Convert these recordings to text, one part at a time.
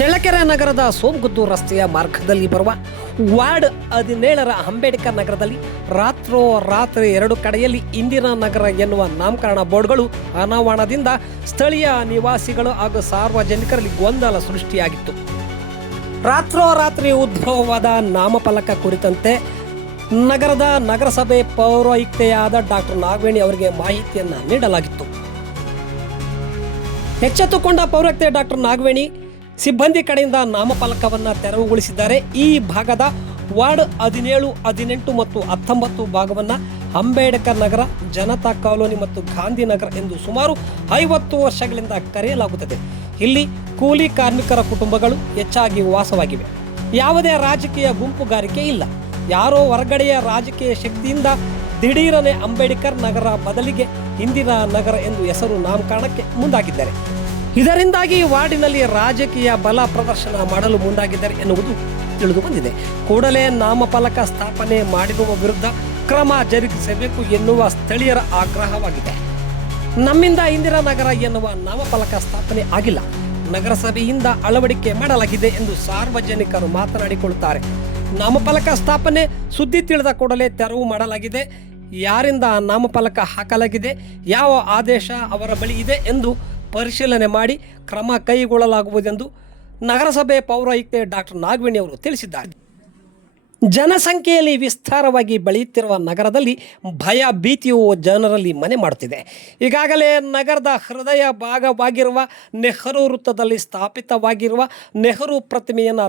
ಚಳ್ಳಕೆರೆ ನಗರದ ಸೋಮಗುದ್ದು ರಸ್ತೆಯ ಮಾರ್ಗದಲ್ಲಿ ಬರುವ ವಾರ್ಡ್ 17ರ ಅಂಬೇಡ್ಕರ್ ನಗರದಲ್ಲಿ ರಾತ್ರಿ 2 ಕಡೆಯಲ್ಲಿ ಇಂದಿರಾ ನಗರ ಎನ್ನುವ ನಾಮಕರಣ ಬೋರ್ಡ್ಗಳು ಅನಾವರಣದಿಂದ ಸ್ಥಳೀಯ ನಿವಾಸಿಗಳು ಹಾಗೂ ಸಾರ್ವಜನಿಕರಲ್ಲಿ ಗೊಂದಲ ಸೃಷ್ಟಿಯಾಗಿತ್ತು. ರಾತ್ರಿ ಉದ್ಭವವಾದ ನಾಮಫಲಕ ಕುರಿತಂತೆ ನಗರದ ನಗರಸಭೆ ಪೌರಾಯುಕ್ತೆಯಾದ ಡಾಕ್ಟರ್ ನಾಗವೇಣಿ ಅವರಿಗೆ ಮಾಹಿತಿಯನ್ನು ನೀಡಲಾಗಿತ್ತು. ಎಚ್ಚೆತ್ತುಕೊಂಡ ಪೌರಾಯುಕ್ತೆ ಡಾಕ್ಟರ್ ನಾಗವೇಣಿ ಸಿಬ್ಬಂದಿ ಕಡೆಯಿಂದ ನಾಮಫಲಕವನ್ನು ತೆರವುಗೊಳಿಸಿದ್ದಾರೆ. ಈ ಭಾಗದ ವಾರ್ಡ್ 17, 18 ಮತ್ತು 19 ಭಾಗವನ್ನು ಅಂಬೇಡ್ಕರ್ ನಗರ, ಜನತಾ ಕಾಲೋನಿ ಮತ್ತು ಗಾಂಧಿನಗರ ಎಂದು ಸುಮಾರು 50 ವರ್ಷಗಳಿಂದ ಕರೆಯಲಾಗುತ್ತದೆ. ಇಲ್ಲಿ ಕೂಲಿ ಕಾರ್ಮಿಕರ ಕುಟುಂಬಗಳು ಹೆಚ್ಚಾಗಿ ವಾಸವಾಗಿವೆ. ಯಾವುದೇ ರಾಜಕೀಯ ಗುಂಪುಗಾರಿಕೆ ಇಲ್ಲ. ಯಾರೋ ಹೊರಗಡೆಯ ರಾಜಕೀಯ ಶಕ್ತಿಯಿಂದ ದಿಢೀರನೆ ಅಂಬೇಡ್ಕರ್ ನಗರ ಬದಲಿಗೆ ಇಂದಿರಾ ನಗರ ಎಂದು ಹೆಸರು ನಾಮಕರಣಕ್ಕೆ ಮುಂದಾಗಿದ್ದಾರೆ. ಇದರಿಂದಾಗಿ ವಾರ್ಡಿನಲ್ಲಿ ರಾಜಕೀಯ ಬಲ ಪ್ರದರ್ಶನ ಮಾಡಲು ಮುಂದಾಗಿದ್ದಾರೆ ಎನ್ನುವುದು ತಿಳಿದು ಬಂದಿದೆ. ಕೂಡಲೇ ನಾಮಫಲಕ ಸ್ಥಾಪನೆ ಮಾಡಿರುವ ವಿರುದ್ಧ ಕ್ರಮ ಜರುಗಿಸಬೇಕು ಎನ್ನುವ ಸ್ಥಳೀಯರ ಆಗ್ರಹವಾಗಿದೆ. ನಮ್ಮಿಂದ ಇಂದಿರಾ ನಗರ ಎನ್ನುವ ನಾಮಫಲಕ ಸ್ಥಾಪನೆ ಆಗಿಲ್ಲ, ನಗರಸಭೆಯಿಂದ ಅಳವಡಿಕೆ ಮಾಡಲಾಗಿದೆ ಎಂದು ಸಾರ್ವಜನಿಕರು ಮಾತನಾಡಿಕೊಳ್ಳುತ್ತಾರೆ. ನಾಮಫಲಕ ಸ್ಥಾಪನೆ ಸುದ್ದಿ ತಿಳಿದ ಕೂಡಲೇ ತೆರವು ಮಾಡಲಾಗಿದೆ. ಯಾರಿಂದ ನಾಮಫಲಕ ಹಾಕಲಾಗಿದೆ, ಯಾವ ಆದೇಶ ಅವರ ಬಳಿ ಇದೆ ಎಂದು ಪರಿಶೀಲನೆ ಮಾಡಿ ಕ್ರಮ ಕೈಗೊಳ್ಳಲಾಗುವುದೆಂದು ನಗರಸಭೆ ಪೌರಾಯುಕ್ತೆ ಡಾಕ್ಟರ್ ನಾಗವೇಣಿ ಅವರು ತಿಳಿಸಿದ್ದಾರೆ. ಜನಸಂಖ್ಯೆಯಲ್ಲಿ ವಿಸ್ತಾರವಾಗಿ ಬೆಳೆಯುತ್ತಿರುವ ನಗರದಲ್ಲಿ ಭಯ ಭೀತಿಯು ಜನರಲ್ಲಿ ಮನೆ ಮಾಡುತ್ತಿದೆ. ಈಗಾಗಲೇ ನಗರದ ಹೃದಯ ಭಾಗವಾಗಿರುವ ನೆಹರು ವೃತ್ತದಲ್ಲಿ ಸ್ಥಾಪಿತವಾಗಿರುವ ನೆಹರು ಪ್ರತಿಮೆಯನ್ನು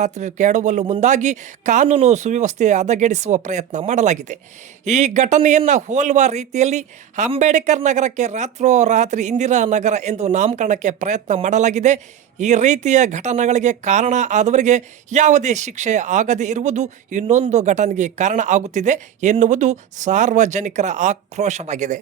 ರಾತ್ರಿ ಕೆಡವಲು ಮುಂದಾಗಿ ಕಾನೂನು ಸುವ್ಯವಸ್ಥೆ ಹದಗೆಡಿಸುವ ಪ್ರಯತ್ನ ಮಾಡಲಾಗಿದೆ. ಈ ಘಟನೆಯನ್ನು ಹೋಲುವ ರೀತಿಯಲ್ಲಿ ಅಂಬೇಡ್ಕರ್ ನಗರಕ್ಕೆ ರಾತ್ರಿ ಇಂದಿರಾ ನಗರ ಎಂದು ನಾಮಕರಣಕ್ಕೆ ಪ್ರಯತ್ನ ಮಾಡಲಾಗಿದೆ. ಈ ರೀತಿಯ ಘಟನೆಗಳಿಗೆ ಕಾರಣ ಆದವರಿಗೆ ಯಾವುದೇ ಶಿಕ್ಷೆ ಆಗದೇ ಇರುವುದು ಇನ್ನೊಂದು ಘಟನೆಗೆ ಕಾರಣ ಆಗುತ್ತಿದೆ ಎನ್ನುವುದು ಸಾರ್ವಜನಿಕರ ಆಕ್ರೋಶವಾಗಿದೆ.